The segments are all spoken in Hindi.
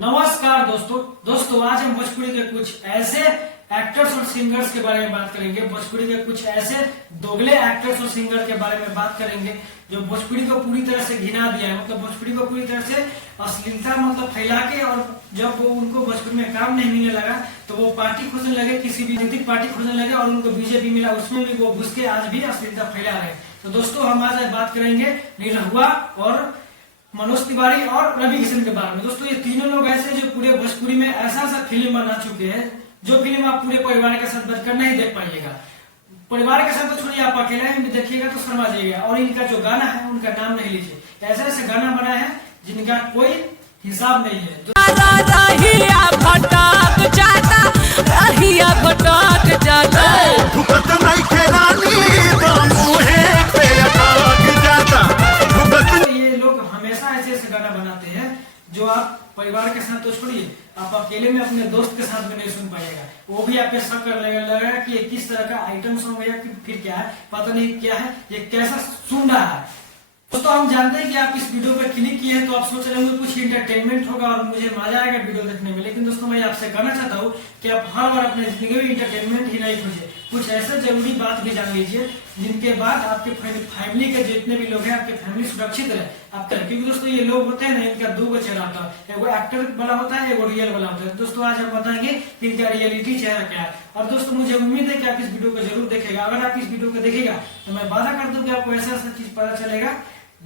नमस्कार दोस्तों आज हम भोजपुरी के कुछ ऐसे एक्टर्स और सिंगर्स के बारे में बात करेंगे। भोजपुरी के कुछ ऐसे दोगले एक्टर्स और सिंगर के बारे में बात करेंगे जो भोजपुरी को पूरी तरह से घिना दिया है। मतलब भोजपुरी को पूरी तरह से अश्लीलता फैला के, और जब वो उनको भोजपुरी में काम नहीं मिलने लगा तो वो पार्टी खोजने लगे, किसी भी राजनीतिक पार्टी खोजने लगे, और उनको बीजेपी मिला, उसमें भी वो घुस के आज भी अश्लीलता फैला रहे। तो दोस्तों हम आज बात करेंगे निरहुआ और मनोज तिवारी और रवि किशन के बारे में। दोस्तों ये तीनों लोग ऐसे जो पूरे भोजपुरी में ऐसा फिल्म बना चुके हैं जो फिल्म आप पूरे परिवार के साथ बैठकर नहीं देख पाइएगा। परिवार के साथ तो छोड़िए, आप अकेले में देखिएगा तो शर्मा जाइएगा। और इनका जो गाना है उनका नाम नहीं लीजिए, ऐसे ऐसे गाना बना है जिनका कोई हिसाब नहीं है। ये लोग हमेशा ऐसे ऐसे गाना बनाते हैं जो आप परिवार के साथ तो छोड़िए, आप अकेले में अपने दोस्त के साथ भी नहीं सुन पाइएगा। वो भी आपके शक कर लगेगा कि ये किस तरह का आइटम सॉन्ग है या फिर क्या है, पता नहीं क्या है, ये कैसा सुन रहा है। दोस्तों हम जानते हैं कि आप इस वीडियो पर क्लिक किए हैं तो आप सोच रहे होंगे कुछ इंटरटेनमेंट होगा और मुझे मजा आएगा वीडियो देखने में। लेकिन दोस्तों मैं आपसे कहना चाहता हूँ कि आप हर बार अपने जिंदगी में इंटरटेनमेंट ही नहीं खोजे, कुछ ऐसे जरूरी बात भी जान लीजिए जिनके बाद आपके फैमिली के जितने भी लोग हैं, आपके फैमिली सुरक्षित रहे आपका। क्योंकि दोस्तों ये लोग होते हैं ना, इनका दो चेहरा होता है, एगो एक्टर वाला होता है, एगो रियल वाला होता है। दोस्तों आज हम बताएंगे कि इनका रियलिटी चेहरा क्या है। और दोस्तों मुझे उम्मीद है कि आप इस वीडियो को जरूर देखेगा। अगर आप इस वीडियो को देखेगा तो मैं वादा कर दूं कि आपको ऐसा ऐसा चीज पता चलेगा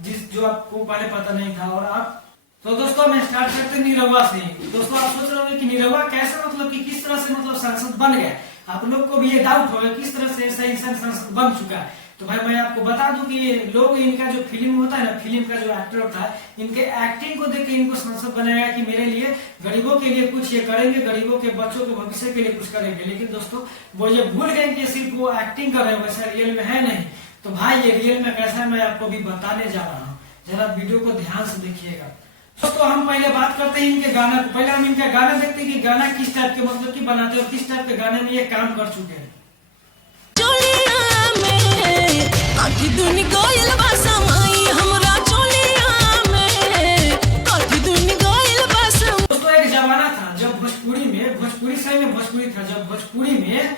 जो आपको पहले पता नहीं था। और आप तो दोस्तों मैं स्टार्ट करते हैं निरहुआ से। दोस्तों आप सोच रहे होंगे कि निरहुआ कैसे कि किस तरह से सांसद बन गए। आप लोग को भी ये डाउट होगा किस तरह से ऐसा इंसान सांसद बन चुका है। तो भाई मैं आपको बता दूं कि ये लोग, इनका जो फिल्म होता है ना, फिल्म का जो एक्टर होता है, इनके एक्टिंग को देख के इनको सांसद बनाएगा कि मेरे लिए, गरीबों के लिए कुछ ये करेंगे, गरीबों के बच्चों के भविष्य के लिए कुछ करेंगे। लेकिन दोस्तों वो ये भूल गए कि सिर्फ वो एक्टिंग कर रहे हैं, वैसा रियल में है नहीं। तो भाई ये रियल में कैसा है मैं आपको भी बताने जा रहा हूँ, जरा वीडियो को ध्यान से देखिएगा। दोस्तों हम पहले बात करते हैं इनके गाना को। पहले हम इनका गाना देखते हैं कि गाना किस टाइप के की बनाते हैं और किस टाइप के गाने में ये काम कर चुके हैं। दोस्तों एक जमाना था जब भोजपुरी सही में भोजपुरी था, जब भोजपुरी में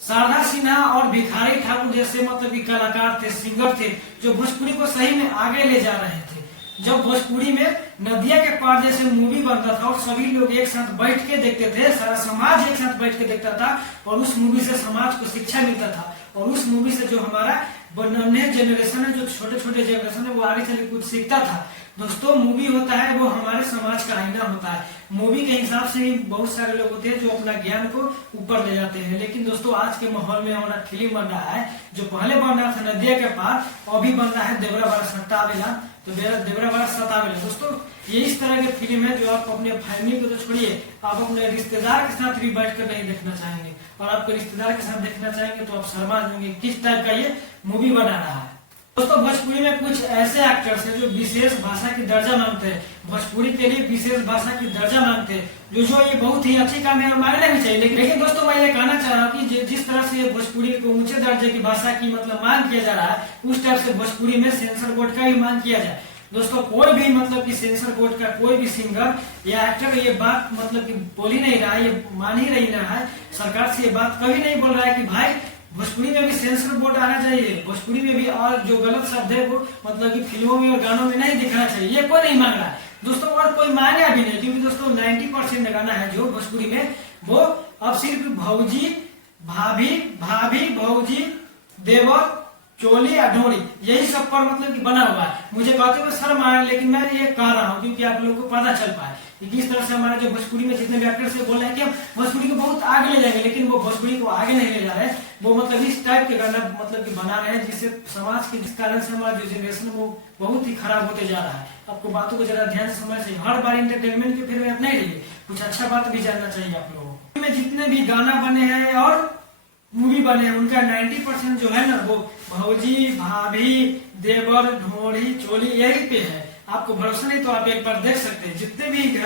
शारदा सिन्हा और भिखारी ठाकुर जैसे कि कलाकार थे, सिंगर थे, जो भोजपुरी को सही में आगे ले जा रहे थे। जब भोजपुरी में नदिया के पार जैसे मूवी बनता था और सभी लोग एक साथ बैठ के देखते थे, सारा समाज एक साथ बैठ के देखता था, और उस मूवी से समाज को शिक्षा मिलता था। और उस मूवी से जो हमारा नए जनरेशन है, जो छोटे छोटे जनरेशन है, वो आगे चल कुछ सीखता था। दोस्तों मूवी होता है वो हमारे समाज का आईना होता है। मूवी के हिसाब से ही बहुत सारे लोग होते हैं जो अपना ज्ञान को ऊपर ले जाते हैं। लेकिन दोस्तों आज के माहौल में हमारा फिल्म बन रहा है, जो पहले बन रहा था नदिया के पार, अभी बन रहा है देवरा बड़ा सतावेला। तो देवरा बड़ा सतावेला दोस्तों ये इस तरह की फिल्म है जो आप अपने फैमिली को तो छोड़िए, आप अपने रिश्तेदार के साथ भी बैठ कर नहीं देखना चाहेंगे। और आपके रिश्तेदार के साथ देखना चाहेंगे तो आप शर्मा जाएंगे किस टाइप का ये मूवी बना रहा है। दोस्तों भोजपुरी में कुछ ऐसे एक्टर्स हैं जो विशेष भाषा की दर्जा मांगते हैं, भोजपुरी के लिए विशेष भाषा की दर्जा मांगते हैं, जो ये बहुत ही अच्छी काम है और मांगना भी चाहिए। लेकिन दोस्तों मैं ये कहना चाह रहा हूँ कि जिस तरह से ये भोजपुरी को ऊंचे दर्जे की भाषा की मांग किया जा रहा है, उस टाइप से भोजपुरी में सेंसर बोर्ड का भी मांग किया जाए। दोस्तों कोई भी कि सेंसर बोर्ड का कोई भी सिंगर या एक्टर ये बात कि बोल ही नहीं रहा है, ये मान ही नहीं रहा है, सरकार से ये बात कभी नहीं बोल रहा है कि भाई भोजपुरी में भी सेंसर बोर्ड आना चाहिए, भोजपुरी में भी और जो गलत शब्द है वो कि फिल्मों में और गानों में नहीं दिखाना चाहिए। ये कोई नहीं मांग रहा है दोस्तों, और कोई मांगा भी नहीं। क्योंकि दोस्तों 90% गाना है जो भोजपुरी में, वो अब सिर्फ भौजी, भाभी, भौजी, देवर, चोली या ढोड़ी, यही सब पर कि बना हुआ है। मुझे कहते हुए शर्म आ रहा है, लेकिन मैं ये कह रहा हूँ क्योंकि आप लोगों को पता चल पाए कि किस तरह से हमारे जो भोजपुरी में जितने भी एक्टर से बोल रहे हैं कि हम भोजपुरी को बहुत आगे ले जाएंगे, लेकिन वो भोजपुरी को आगे नहीं ले जा रहे हैं। वो इस टाइप के गाना कि बना रहे हैं जिससे समाज के, जिस कारण से हमारा जो जनरेशन वो बहुत ही खराब होते जा रहा है। आपको बातों को जरा ध्यान से समझना चाहिए, हर बार इंटरटेनमेंट के फिर में आप नहीं रहिए, कुछ अच्छा बात भी जानना चाहिए आप लोगों को। में जितने भी गाना बने हैं और मूवी बने हैं उनका 90% जो है ना वो भौजी, भाभी, देवर, ढोड़ी, चोली यही पे है। आपको भरोसा नहीं तो आप एक बार देख सकते हैं। जितने भी कि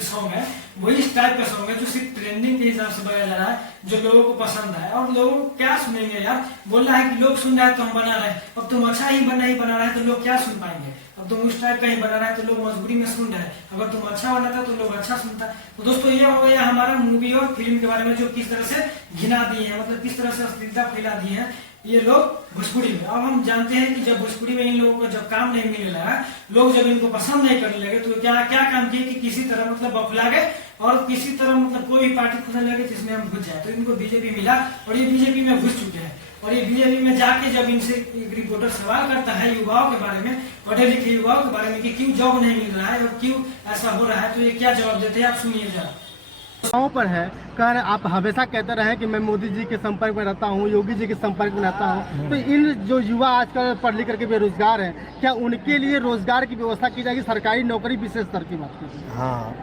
सॉन्ग है वही इस टाइप का सॉन्ग है जो सिर्फ ट्रेंडिंग के हिसाब से बनाया जा रहा है, जो लोगों को पसंद है। और लोग क्या सुनेंगे यार, बोल रहा है कि लोग सुन रहे हैं तो हम बना रहे हैं। अब तुम अच्छा ही बना रहे हैं तो लोग क्या सुन पाएंगे। अब अब तुम उस टाइप का ही बना रहा है तो लोग मजबूरी में सुन रहे हैं, अगर तुम अच्छा बनाता तो लोग अच्छा सुनता। तो दोस्तों ये हो गया हमारा मूवी और फिल्म के बारे में, जो किस तरह से घिना दिए हैं, मतलब किस तरह से अश्लीलता फैला दिए हैं ये लोग भोजपुरी में। अब हम जानते हैं कि जब भोजपुरी में इन लोगों को जब काम नहीं मिलने लगा, लोग जब इनको पसंद नहीं करने लगे, तो क्या क्या काम किए कि किसी तरह मतलब बफला गए और किसी तरह मतलब कोई भी पार्टी खुलने लगे जिसमें हम घुस जाए। तो इनको बीजेपी मिला और ये बीजेपी में घुस चुके हैं। और ये बीजेपी में जाके जब इनसे एक रिपोर्टर सवाल करता है युवाओं के बारे में, पढ़े लिखे युवाओं के बारे में कि क्यों जॉब नहीं मिल रहा है और क्यों ऐसा हो रहा है, तो ये क्या जवाब देते हैं आप सुनिए जरा। पर है कह रहे आप हमेशा कहते रहे कि मैं मोदी जी के संपर्क में रहता हूं, योगी जी के संपर्क में रहता हूं, तो इन जो युवा आजकल पढ़ लिख करके बेरोजगार हैं, क्या उनके लिए रोजगार की व्यवस्था की जाएगी, सरकारी नौकरी विशेष स्तर की बात कीजिए। हाँ,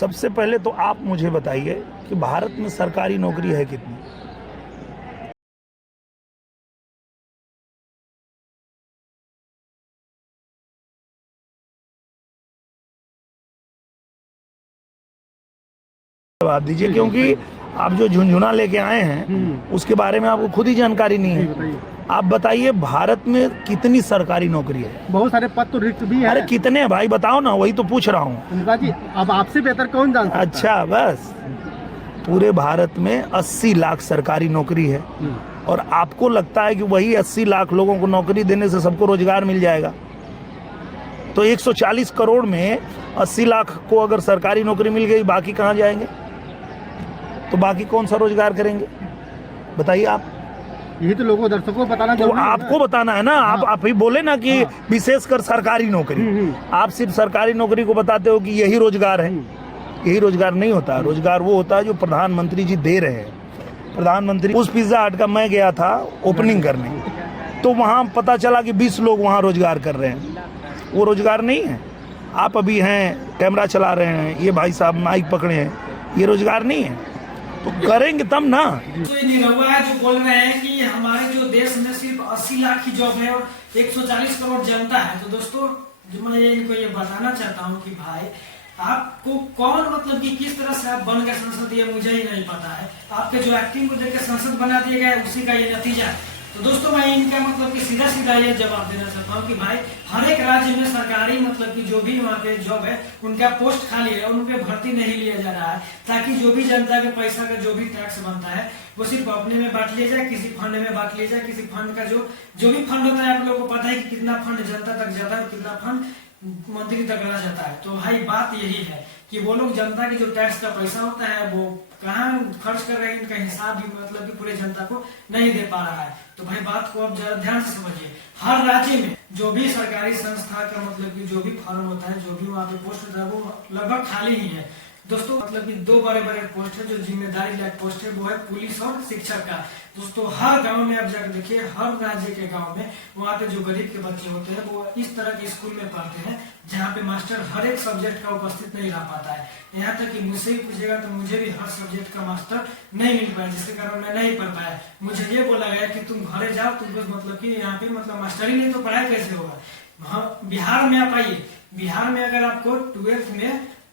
सबसे पहले तो आप मुझे बताइए कि भारत में सरकारी नौकरी है कितनी? जवाब दीजिए, क्योंकि आप जो झुंझुना लेके आए हैं उसके बारे में आपको खुद ही जानकारी नहीं है। आप बताइए भारत में कितनी सरकारी नौकरी है? बहुत सारे पद तो रिक्त भी है। अरे कितने भाई बताओ ना, वही तो पूछ रहा हूँ। उनका जी अब आपसे बेहतर कौन जानता है? अच्छा, बस पूरे भारत में 80 लाख सरकारी नौकरी है और आपको लगता है कि वही 80 लाख लोगों को नौकरी देने से सबको रोजगार मिल जाएगा? तो 140 करोड़ में 80 लाख को अगर सरकारी नौकरी मिल गई, बाकी कहाँ जाएंगे? तो बाकी कौन सा रोजगार करेंगे बताइए आप? यही तो लोगों दर्शकों को बताना तो आपको बताना है ना। आप ही बोले ना कि विशेषकर सरकारी नौकरी, आप सिर्फ सरकारी नौकरी को बताते हो कि यही रोजगार है। यही रोजगार नहीं होता। रोजगार वो होता है जो प्रधानमंत्री जी दे रहे हैं। प्रधानमंत्री, उस पिज्जा हट का मैं गया था ओपनिंग करने, तो वहाँ पता चला कि 20 लोग वहाँ रोजगार कर रहे हैं। वो रोजगार नहीं है। आप अभी हैं, कैमरा चला रहे हैं, ये भाई साहब माइक पकड़े हैं, ये रोजगार नहीं है। तो करेंगे तब ना। तो ये निरहुआ है जो बोल रहे हैं कि हमारे जो देश में सिर्फ 80 लाख की जॉब है और 140 करोड़ जनता है। तो दोस्तों जो मैं इनको ये बताना चाहता हूँ कि भाई आपको कौन मतलब कि किस तरह से आप बन गए संसद, ये मुझे ही नहीं पता है। आपके जो एक्टिंग को देख के संसद बना दिए गए उसी का ये नतीजा है। तो दोस्तों मैं इनका मतलब कि सीधा सीधा ये जवाब देना चाहता हूँ कि भाई हर एक राज्य में सरकारी मतलब कि जो भी वहाँ पे जॉब है उनका पोस्ट खाली है और उन पे भर्ती नहीं लिया जा रहा है, ताकि जो भी जनता के पैसा का जो भी टैक्स बनता है वो सिर्फ अपने में बांट लिया जाए, किसी फंड में बांट लिया जाए। किसी फंड का जो भी फंड होता है आप लोगों को पता है कि कितना फंड जनता तक जाता है और कितना फंड मंत्री तक रह जाता है। तो भाई बात यही है कि वो लोग जनता के जो टैक्स का पैसा होता है वो कहाँ खर्च कर रहे हैं, इनका हिसाब भी मतलब कि पूरे जनता को नहीं दे पा रहा है। तो भाई बात को अब जरा ध्यान से समझिए। हर राज्य में जो भी सरकारी संस्था का मतलब कि जो भी फॉर्म होता है, जो भी वहाँ पे पोस्ट होता है वो लगभग खाली ही है। दोस्तों मतलब कि 2 बड़े बड़े पोस्ट है जो जिम्मेदारी लायक पोस्ट है, वो है पुलिस और शिक्षक का। दोस्तों हर गांव में आप जाकर देखिए, हर राज्य के गांव में वहाँ पे जो गरीब के बच्चे होते हैं वो इस तरह के स्कूल में पढ़ते हैं जहाँ पे मास्टर हर एक सब्जेक्ट का उपस्थित नहीं रह पाता है। यहाँ तक कि मुझसे ही पूछेगा तो मुझे भी हर सब्जेक्ट का मास्टर नहीं मिल पाया, जिसके कारण मैं नहीं पढ़ पाया। मुझे ये बोला गया कि तुम घरे जाओ, तुमको मतलब कि यहाँ पे मतलब मास्टर ही नहीं तो पढ़ाई कैसे होगा। बिहार में आप आइए, बिहार में अगर आपको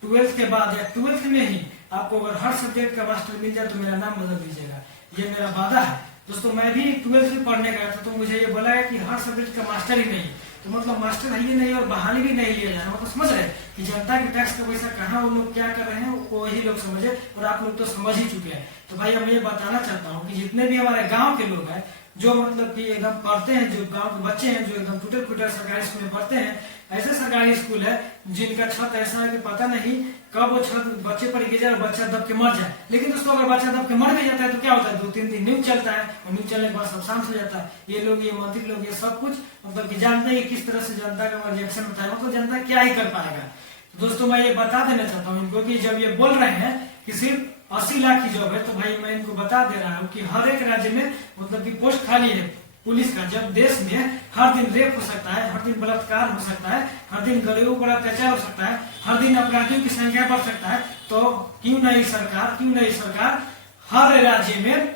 12th के बाद या 12th में ही आपको अगर हर सब्जेक्ट का मास्टर मिल जाए तो मेरा नाम बदल दीजिएगा, ये मेरा वादा है। दोस्तों मैं भी 12th में पढ़ने गया था तो मुझे ये बोला है कि हर सब्जेक्ट का मास्टर ही नहीं, तो मतलब मास्टर है ही नहीं और बहाली भी नहीं लिया जा रहा। मतलब समझ रहे कि जनता के टैक्स का पैसा कहाँ वो लोग क्या कर रहे हैं वो वही लोग समझे, और आप लोग तो समझ ही चुके हैं। तो भाई अब ये बताना चाहता हूँ कि जितने भी हमारे गाँव के लोग हैं जो मतलब कि एकदम पढ़ते हैं, जो गांव के बच्चे हैं जो एकदम टूटे फूटे सरकारी स्कूल में पढ़ते हैं, ऐसे सरकारी स्कूल है जिनका छत ऐसा है कि पता नहीं कब वो छत बच्चे पर गिर जाए और बच्चा दब के मर जाए। लेकिन दोस्तों अगर बच्चा दब के मर भी जाता है तो क्या होता है, 2-3 दिन न्यूज चलता है और न्यूज चलने के बाद सब शांत हो जाता है। ये लोग, ये मंत्री लोग, ये सब कुछ मतलब कि जानते हैं किस तरह से जनता का रिएक्शन होता है, मतलब जनता क्या ही कर पाएगा। तो दोस्तों मैं ये बता देना चाहता हूँ इनको कि जब ये बोल रहे हैं कि सिर्फ 80 लाख की जॉब है, तो भाई मैं इनको बता दे रहा हूँ कि हर एक राज्य में मतलब कि पोस्ट खाली है पुलिस का। जब देश में हर दिन रेप हो सकता है, हर दिन बलात्कार हो सकता है, हर दिन गरीबों पर अत्याचार हो सकता है, हर दिन अपराधियों की संख्या बढ़ सकता है, तो क्यों नहीं सरकार हर राज्य में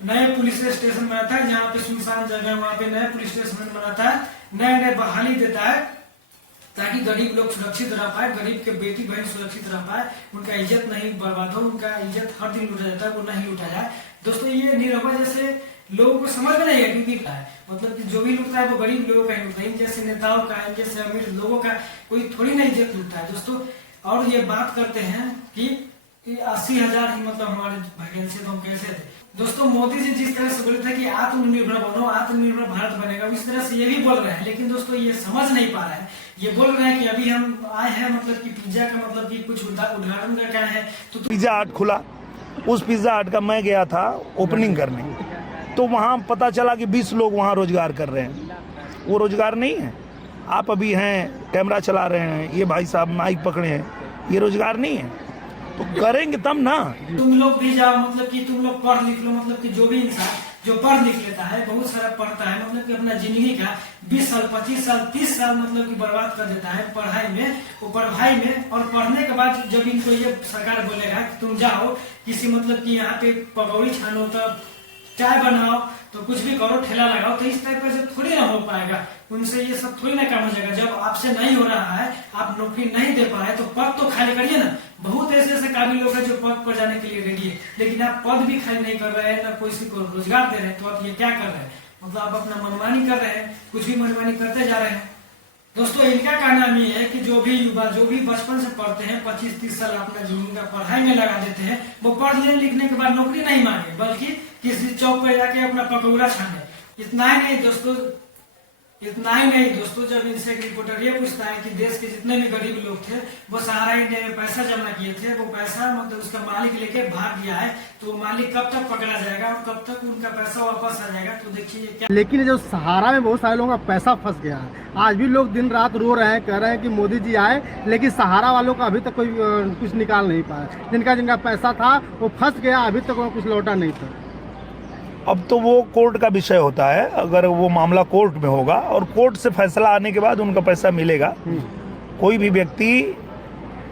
नए पुलिस स्टेशन बनाता है, जहाँ पे सुनसान जगह वहाँ पे नए पुलिस स्टेशन बनाता है, नए बहाली देता है ताकि गरीब लोग सुरक्षित रह पाए, गरीब के बेटी बहन सुरक्षित रह पाए, उनका इज्जत नहीं बर्बाद हो, उनका इज्जत हर दिन लूटा जाता है वो नहीं लूटा जाए। दोस्तों ये निरहुआ जैसे लोगों को समझ में नहीं है, क्योंकि मतलब कि जो भी लूटता है वो गरीब लोगों का ही लूटता है, इन जैसे नेताओं का, इन जैसे अमीर लोगों का कोई थोड़ी ना इज्जत लूटता है दोस्तों। और ये बात करते हैं कि 80,000 ही मतलब हमारे वैकेंसी तो हम कैसे थे दोस्तों। मोदी जी जिस तरह से बोले थे कि आत्मनिर्भर बनो, आत्मनिर्भर भारत बनेगा, इस तरह से ये भी बोल रहे हैं, लेकिन दोस्तों ये समझ नहीं पा रहे हैं। ये बोल रहे हैं कि अभी हम आए हैं मतलब कि पिज्जा का मतलब कि कुछ उद्घाटन का क्या है, तो पिज्जा हट खुला, उस पिज्जा हट का मैं गया था ओपनिंग करने, तो वहाँ पता चला कि 20 लोग वहाँ रोजगार कर रहे हैं। वो रोजगार नहीं है। आप अभी हैं कैमरा चला रहे हैं, ये भाई साहब माइक पकड़े हैं, ये रोजगार नहीं है। तो करेंगे तब ना। तुम लोग भी जाओ, मतलब कि तुम लोग पढ़ लिख लो, मतलब कि जो भी इंसान जो पढ़ लिख लेता है, बहुत सारा पढ़ता है, मतलब कि अपना जिंदगी का 20 साल 25 साल 30 साल मतलब कि बर्बाद कर देता है पढ़ाई में, वो पढ़ाई में। और पढ़ने के बाद जब इनको ये सरकार बोलेगा कि तुम जाओ किसी मतलब कि यहाँ पे पकौड़ी छानो, तब चाय बनाओ, तो कुछ भी करो, ठेला लगाओ, तो इस टाइप का जब थोड़ी ना हो पाएगा, उनसे ये सब थोड़ी ना काम हो जाएगा। जब आपसे नहीं हो रहा है, आप नौकरी नहीं दे पा रहे, तो पद तो खाली करिए ना। बहुत ऐसे काबिल लोग हैं जो पद पर जाने के लिए रेडी है, लेकिन आप पद भी खाली नहीं कर रहे हैं, ना किसी को रोजगार दे रहे हैं, तो आप ये क्या कर रहे हैं? मतलब आप अपना मनमानी कर रहे हैं, कुछ भी मनमानी करते जा रहे हैं दोस्तों। इनका कहना ये है कि जो भी युवा जो भी बचपन से पढ़ते हैं, 25-30 साल अपना जिंदगी का पढ़ाई में लगा देते हैं, वो पढ़ने लिखने के बाद नौकरी नहीं मांगे, बल्कि किसी चौक पर जाके अपना पकौड़ा छाने। इतना ही नहीं दोस्तों, जब इनसे एक रिपोर्टर ये पूछता है कि देश के जितने भी गरीब लोग थे, वो सहारा इंडिया में पैसा जमा किए थे, वो पैसा मतलब उसका मालिक लेके भाग गया है, तो मालिक कब तक पकड़ा जाएगा और कब तक उनका पैसा वापस आ जाएगा? तो देखिए क्या। लेकिन जो सहारा में बहुत सारे लोगों का पैसा फंस गया है, आज भी लोग दिन रात रो रहे हैं, कह रहे हैं कि मोदी जी आए, लेकिन सहारा वालों का अभी तक कोई कुछ निकाल नहीं पाया। जिनका पैसा था वो फंस गया, अभी तक कुछ लौटा नहीं था। अब तो वो कोर्ट का विषय होता है, अगर वो मामला कोर्ट में होगा और कोर्ट से फैसला आने के बाद उनका पैसा मिलेगा। कोई भी व्यक्ति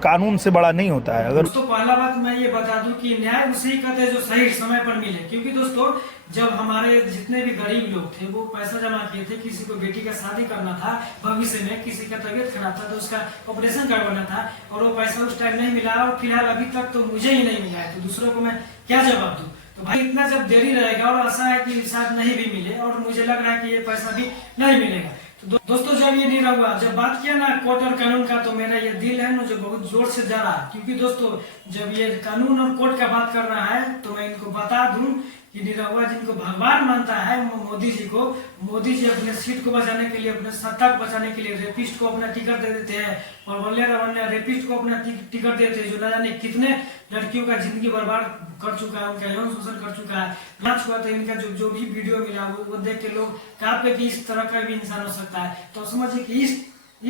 कानून से बड़ा नहीं होता है। अगर दोस्तों पहला बात मैं ये बता दूं कि न्याय उसे ही कहते हैं जो सही समय पर मिले, क्योंकि दोस्तों जब हमारे जितने भी गरीब लोग थे वो पैसा जमा किए थे, किसी को बेटी का शादी करना था भविष्य में, किसी का तबीयत खराब था तो उसका ऑपरेशन करवाना था, और वो पैसा उस टाइम नहीं मिला, और फिलहाल अभी तक तो मुझे ही नहीं मिला है, तो दूसरों को मैं क्या जवाब दूं? तो भाई इतना जब देरी रहेगा और आशा है कि शायद नहीं भी मिले, और मुझे लग रहा है कि ये पैसा भी नहीं मिलेगा। तो दोस्तों जब ये नहीं रहा, जब बात किया ना कोर्ट और कानून का, तो मेरा ये दिल है ना जो बहुत जोर से जा रहा है, क्योंकि दोस्तों जब ये कानून और कोर्ट का बात कर रहा है, तो मैं इनको बता दूं कि निरहुआ जिनको भगवान मानता है मोदी जी को, मोदी जी अपने सीट को बचाने के लिए, अपने सत्ता को बचाने के लिए रेपिस्ट को अपना टिकट दे देते हैं, और वल्ले रेपिस्ट को अपना टिकट देते हैं, जो न जाने कितने लड़कियों का जिंदगी बर्बाद कर चुका है, उनका यौन शोषण कर चुका है। जांच हुआ तो इनका जो भी वीडियो मिला वो देख के लोग कहा पे कि इस तरह का भी इंसान हो सकता है। तो समझिए कि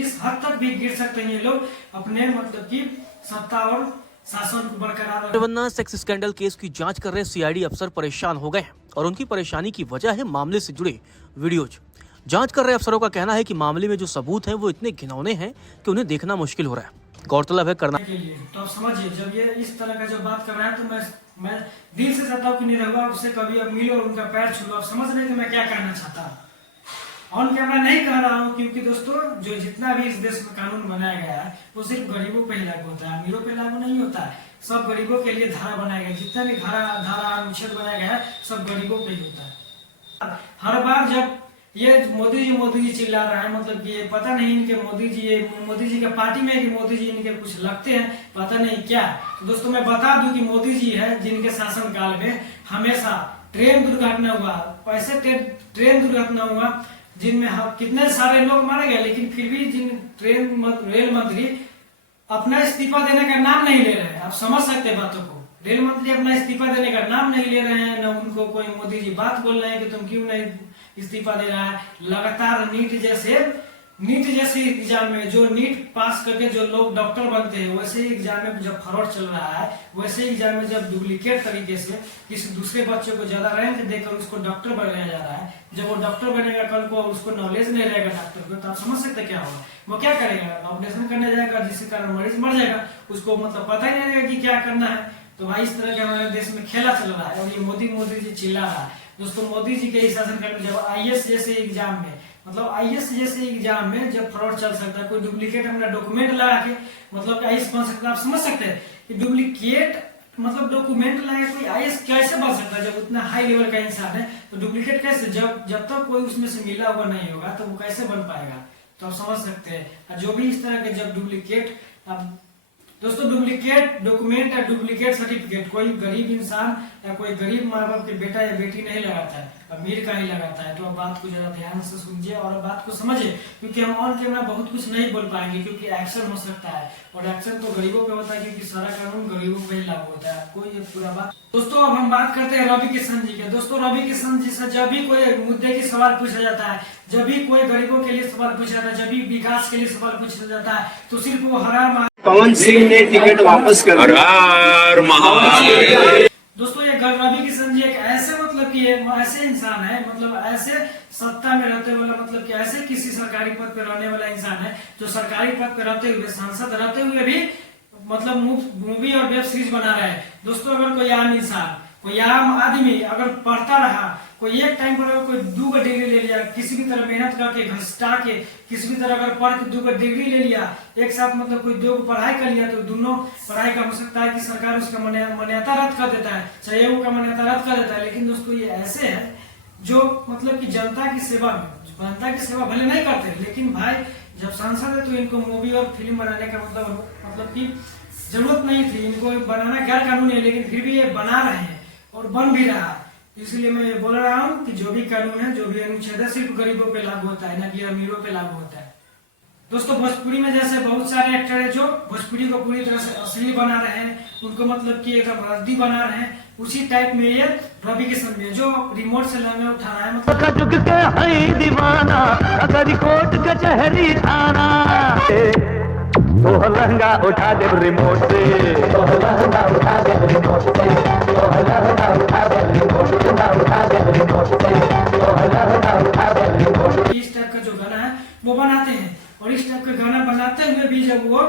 इस हद तक भी गिर सकते हैं ये लोग अपने मतलब की सत्ता और शासन को बरकरार। तमन्ना सेक्स स्कैंडल केस की जांच कर रहे सीआईडी अफसर परेशान हो गए हैं, और उनकी परेशानी की वजह है मामले से जुड़े वीडियोज। जांच कर रहे अफसरों का कहना है कि मामले में जो सबूत हैं वो इतने घिनौने हैं कि उन्हें देखना मुश्किल हो रहा है। गौरतलब है करना के लिए तो आप समझिए, जब ये इस तरह का जो बात कर रहा है, तो मैं दिल से चाहता हूँ कि निरहुआ उससे कभी अब मिलो और उनका पैर छू लो। आप समझ रहे कि मैं क्या कहना चाहता हूँ। ऑन कैमरा नहीं कह रहा हूँ, क्योंकि दोस्तों जो जितना भी इस देश में कानून बनाया गया है वो सिर्फ गरीबों पे ही लागू होता है, अमीरों पे लागू नहीं होता है। सब गरीबों के लिए धारा बनाया गया, जितना भी धारा अनुच्छेद बनाया गया है सब गरीबों पे ही होता है। हर बार जब ये मोदी जी चिल्ला रहा है, मतलब कि ये पता नहीं इनके मोदी जी का पार्टी में कि मोदी जी इनके कुछ लगते हैं, पता नहीं क्या। तो दोस्तों मैं बता दूं कि मोदी जी है जिनके शासन काल में हमेशा ट्रेन दुर्घटना हुआ, ऐसे ट्रेन दुर्घटना हुआ जिनमें कितने सारे लोग मारे गए, लेकिन फिर भी रेल मंत्री अपना इस्तीफा देने का नाम नहीं ले रहे हैं। आप समझ सकते हैं बातों को। रेल मंत्री अपना इस्तीफा देने का नाम नहीं ले रहे हैं, न उनको कोई मोदी जी बात बोल रहे हैं कि तुम क्यों नहीं इस्तीफा दे रहा है। लगातार नीट जैसे एग्जाम में जो नीट पास करके जो लोग डॉक्टर बनते हैं, वैसे ही एग्जाम में जब फ्रॉड चल रहा है, वैसे ही एग्जाम में जब डुप्लीकेट तरीके से किसी दूसरे बच्चे को ज्यादा रैंक देकर उसको डॉक्टर बनाया जा रहा है, जब वो डॉक्टर बनेगा कल को उसको नॉलेज नहीं रहेगा डॉक्टर को, तो आप समझ सकते क्या होगा। वो क्या करेगा, ऑपरेशन करने जाएगा जिसके कारण मरीज मर जाएगा, उसको मतलब पता ही नहीं रहेगा कि क्या करना है। तो भाई इस तरह के हमारे देश में खेला चल रहा है, और ये मोदी जी चिल्ला रहा है। दोस्तों मोदी जी के शासन काल में जब आईएएस जैसे एग्जाम में जब फ्रॉड चल सकता है, कोई डुप्लीकेट अपना डॉक्यूमेंट लगा के मतलब आईएएस बन सकता है। आप समझ सकते हैं कि डुप्लीकेट मतलब डॉक्यूमेंट लाए कोई आईएएस कैसे बन सकता है जब उतना हाई लेवल का इंसान है? तो डुप्लीकेट कैसे, जब तक कोई उसमें से मिला हुआ नहीं होगा तो वो कैसे बन पाएगा? तो आप समझ सकते हैं। जो भी इस तरह के जब डुप्लीकेट, अब दोस्तों डुप्लीकेट डॉक्यूमेंट या डुप्लीकेट सर्टिफिकेट कोई गरीब इंसान या कोई गरीब माँ बाप के बेटा या बेटी नहीं लगाता है, अमीर का ही लगाता है। तो अब बात को जरा ध्यान से सुनिए और बात को समझिए, क्योंकि हम ऑन कैमरा बहुत कुछ नहीं बोल पाएंगे, क्योंकि एक्शन हो सकता है और एक्शन तो गरीबों पे होता है, क्योंकि सारा कानून गरीबों पे ही लागू होता है। आपको ये पूरा बात। दोस्तों अब हम बात करते हैं रवि किशन जी के। दोस्तों रवि किशन जी से जब भी कोई मुद्दे की सवाल पूछा जाता है, जब भी कोई गरीबों के लिए सवाल पूछा जाता है, जब भी विकास के लिए सवाल पूछा जाता है, तो सिर्फ वो हरा पवन सिंह ने टिकट वापस कर दिया। दोस्तों ये रवि किशन जी एक ऐसे मतलब कि ऐसे इंसान है, मतलब ऐसे सत्ता में रहते वाला, मतलब कि ऐसे किसी सरकारी पद पे रहने वाला इंसान है जो सरकारी पद पे रहते हुए, सांसद रहते हुए भी मतलब मूवी और वेब सीरीज बना रहे हैं। दोस्तों अगर कोई आम इंसान, कोई आम आदमी अगर पढ़ता रहा, कोई एक टाइम पर अगर कोई 2 डिग्री ले लिया, किसी भी तरह मेहनत करके घसटा के किसी भी तरह अगर पढ़ के 2 डिग्री ले लिया एक साथ, मतलब कोई 2 पढ़ाई कर लिया, तो दोनों पढ़ाई का हो सकता है कि सरकार उसका मान्यता रद्द कर देता है, सहयोग का मान्यता रद्द कर देता है। लेकिन दोस्तों ये ऐसे है जो मतलब कि जनता की सेवा भले नहीं करते, लेकिन भाई जब सांसद है तो इनको मूवी और फिल्म बनाने का मतलब कि जरूरत नहीं थी, इनको बनाना गैर कानूनी है, लेकिन फिर भी ये बना रहे हैं और बन भी रहा है। इसलिए मैं ये बोल रहा हूँ कि जो भी कानून है, जो भी अनुच्छेद है, सिर्फ गरीबों पे लागू होता है, ना कि अमीरों पे लागू होता है। दोस्तों भोजपुरी में जैसे बहुत सारे एक्टर है जो भोजपुरी को पूरी तरह से असली बना रहे हैं, उनको मतलब कि एकदम रद्दी बना रहे हैं, उसी टाइप में ये रवि किशन में जो रिमोट से लहंगा उठा रहा है, मतलब दीवाना अगर कोर्ट कचहरी थाना तो लहंगा उठा दे रिमोट से, तो लहंगा उठा दे रिमोट से, तो लहंगा उठा दे रिमोट से, उठा दे रिमोट से, तो लहंगा उठा दे रिमोट। इस टाइप का जो गाना है वो बनाते हैं, और इस टाइप का गाना बनाते हुए भी जब वो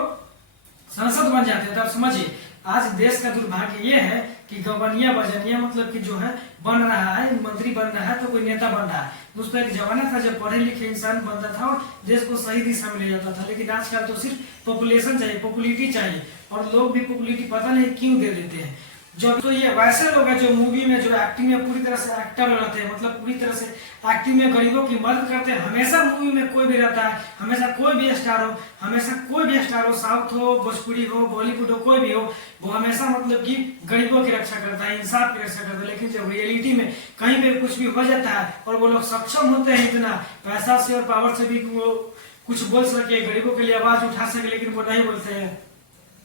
सांसद बन जाते हैं, तब समझिए आज देश का दुर्भाग्य ये है कि गवनिया बजनिया मतलब कि जो है बन रहा है, मंत्री बन रहा है तो कोई नेता बन रहा है। दोस्तों एक जमाना था जब पढ़े लिखे इंसान बनता था और देश को सही दिशा में ले जाता था, लेकिन आजकल तो सिर्फ पॉपुलेशन चाहिए, पॉपुलिटी चाहिए, और लोग भी पॉपुलिटी पता नहीं क्यों दे देते हैं। जो तो ये वैसे लोग हैं जो मूवी में जो एक्टिंग में पूरी तरह से एक्टर रहते हैं, मतलब पूरी तरह से एक्टिंग में गरीबों की मदद करते हैं। हमेशा मूवी में कोई भी रहता है, हमेशा कोई भी स्टार हो, हमेशा कोई भी स्टार हो, साउथ हो, भोजपुरी हो, बॉलीवुड हो, कोई भी हो, वो हमेशा मतलब कि गरीबों की रक्षा करता है, इंसाफ की रक्षा करता है। लेकिन जब रियलिटी में कहीं पे कुछ भी हो जाता है और वो लोग सक्षम होते हैं इतना पैसा से और पावर से भी वो कुछ बोल सके, गरीबों के लिए आवाज उठा सके, लेकिन वो नहीं बोलते हैं।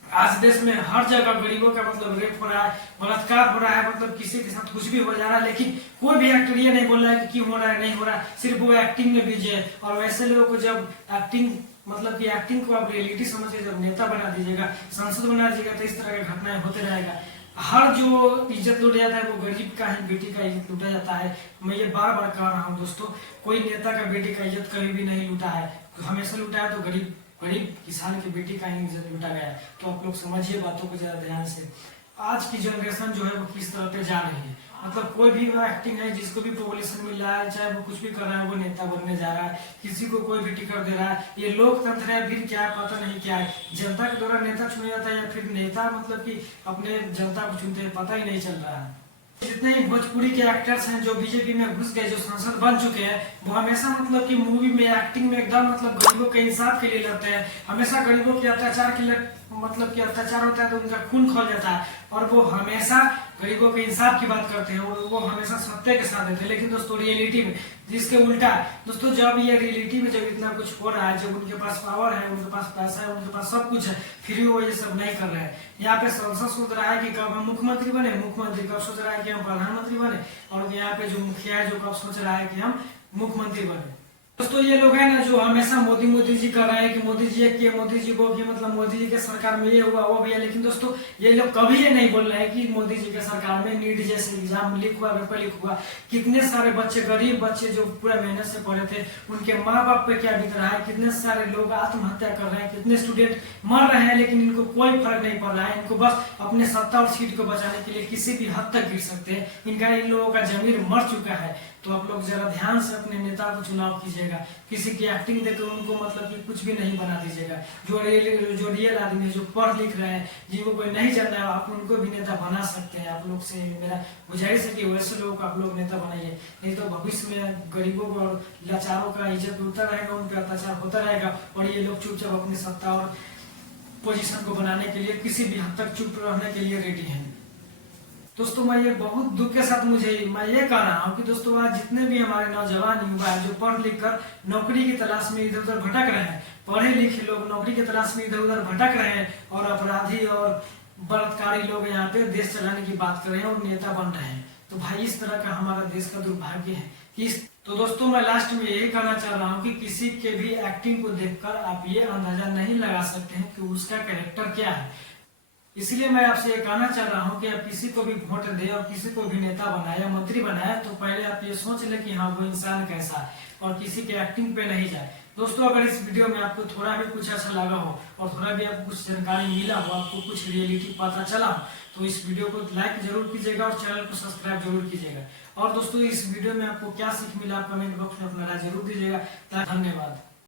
आज देश में हर जगह गरीबों का मतलब रेप हो रहा है, बलात्कार हो रहा है, मतलब किसी के साथ कुछ भी हो जा रहा है, लेकिन कोई भी एक्टर ये नहीं बोल रहा है कि क्यों हो रहा है, नहीं हो रहा है, सिर्फ वो एक्टिंग में बिजी है। और वैसे लोगों को जब एक्टिंग मतलब कि एक्टिंग को आप रियलिटी समझ के जब नेता बना दीजिएगा, सांसद बना दीजिएगा, तो इस तरह की घटनाएं होते रहेगा। हर जो इज्जत लूटा जाता है वो गरीब का ही बेटी का इज्जत लूटा जाता है। मैं ये बार बार कह रहा हूँ दोस्तों, कोई नेता का बेटी का इज्जत कभी भी नहीं लूटा है, हमेशा लूटा है तो गरीब किसान की बेटी का ही इज्जत लूटा गया है। तो आप लोग समझिए बातों को जरा ध्यान से। आज की जनरेशन जो है वो किस तरह पे जा रही है, मतलब कोई भी एक्टिंग है, जिसको भी पॉपुलेशन मिल रहा है, चाहे वो कुछ भी कर रहा है, वो नेता बनने जा रहा है, किसी को कोई भी टिकट दे रहा है। ये लोकतंत्र है, फिर क्या पता नहीं क्या है, जनता के द्वारा नेता चुना जाता है या फिर नेता मतलब कि अपने जनता को चुनते हैं, पता ही नहीं चल रहा है। जितने ही भोजपुरी के एक्टर्स हैं जो बीजेपी में घुस गए, जो सांसद बन चुके हैं, वो हमेशा मतलब कि मूवी में एक्टिंग में एकदम मतलब गरीबों के इंसाफ के लिए लड़ते हैं, हमेशा गरीबों के अत्याचार के लिए मतलब कि अत्याचार होता है तो उनका खून खौल जाता है, और वो हमेशा गरीबों के इंसाफ की बात करते हैं, और वो हमेशा सत्य के साथ देते हैं। लेकिन दोस्तों रियलिटी में जिसके उल्टा है दोस्तों, जब ये रियलिटी में जब इतना कुछ हो रहा है, जब उनके पास पावर है, उनके पास पैसा है, उनके पास सब कुछ है, फिर भी वो ये सब नहीं कर रहे हैं। यहाँ पे सांसद सोच रहा है कि कब हम मुख्यमंत्री बने, मुख्यमंत्री कब सोच रहा है कि हम प्रधानमंत्री बने, और यहाँ पे जो मुखिया है जो कब सोच रहा है कि हम मुख्यमंत्री बने। दोस्तों ये लोग है ना जो हमेशा मोदी जी कर रहे हैं कि मोदी जी किए, मोदी जी को कि मतलब मोदी जी के सरकार में ये हुआ वो भी है। लेकिन दोस्तों ये लोग कभी ये नहीं बोल रहे हैं कि मोदी जी के सरकार में नीट जैसे एग्जाम लीक हुआ, पेपर लीक हुआ, कितने सारे बच्चे, गरीब बच्चे जो पूरा मेहनत से पढ़े थे, उनके माँ बाप पे क्या बीत रहा है, कितने सारे लोग आत्महत्या कर रहे हैं, कितने स्टूडेंट मर रहे हैं, लेकिन इनको कोई फर्क नहीं पड़ रहा है। इनको बस अपने सत्ता और सीट को बचाने के लिए किसी भी हद तक गिर सकते हैं। इन लोगों का जमीर मर चुका है। तो आप लोग जरा ध्यान से अपने नेता को चुनाव कीजिएगा। किसी की एक्टिंग देकर उनको मतलब कि कुछ भी नहीं बना दीजिएगा। जो रियल आदमी है, जो पढ़ लिख रहे हैं, जिनको कोई नहीं जानना है, आप उनको भी नेता बना सकते हैं। आप लोग से मेरा गुजारिश है कि वैसे लोगों को आप लोग नेता बनाइए, नहीं तो भविष्य में गरीबों को और लाचारों का इज्जत उठता रहेगा, उन पर अत्याचार होता रहेगा और ये लोग चुपचाप अपनी सत्ता और पोजीशन को बनाने के लिए किसी भी हद तक चुप रहने के लिए रेडी हैं। दोस्तों मैं ये बहुत दुख के साथ मैं ये कह रहा हूँ कि दोस्तों आज जितने भी हमारे नौजवान युवा हैं जो पढ़ लिख कर नौकरी की तलाश में इधर उधर भटक रहे हैं, पढ़े लिखे लोग नौकरी की तलाश में इधर उधर भटक रहे हैं और अपराधी और बलात्कारी लोग यहाँ पे देश चलाने की बात कर रहे हैं और नेता बन रहे हैं, तो भाई इस तरह का हमारा देश का दुर्भाग्य है कि तो दोस्तों मैं लास्ट में यही कहना चाह रहा हूँ कि किसी के भी एक्टिंग को देखकर आप ये अंदाजा नहीं लगा सकते हैं कि उसका कैरेक्टर क्या है। इसलिए मैं आपसे ये कहना चाह रहा हूँ कि आप किसी को भी वोट दे और किसी को भी नेता बनाए, मंत्री बनाए, तो पहले आप ये सोच लें कि हाँ वो इंसान कैसा है और किसी के एक्टिंग पे नहीं जाए। दोस्तों अगर इस वीडियो में आपको थोड़ा भी कुछ अच्छा लगा हो और थोड़ा भी आपको कुछ जानकारी मिला हो, आपको कुछ रियलिटी पता चला हो, तो इस वीडियो को लाइक जरूर कीजिएगा और चैनल को सब्सक्राइब जरूर कीजिएगा। और दोस्तों इस वीडियो में आपको क्या सीख मिला, कमेंट बॉक्स में अपना राय जरूर दीजिएगा। धन्यवाद।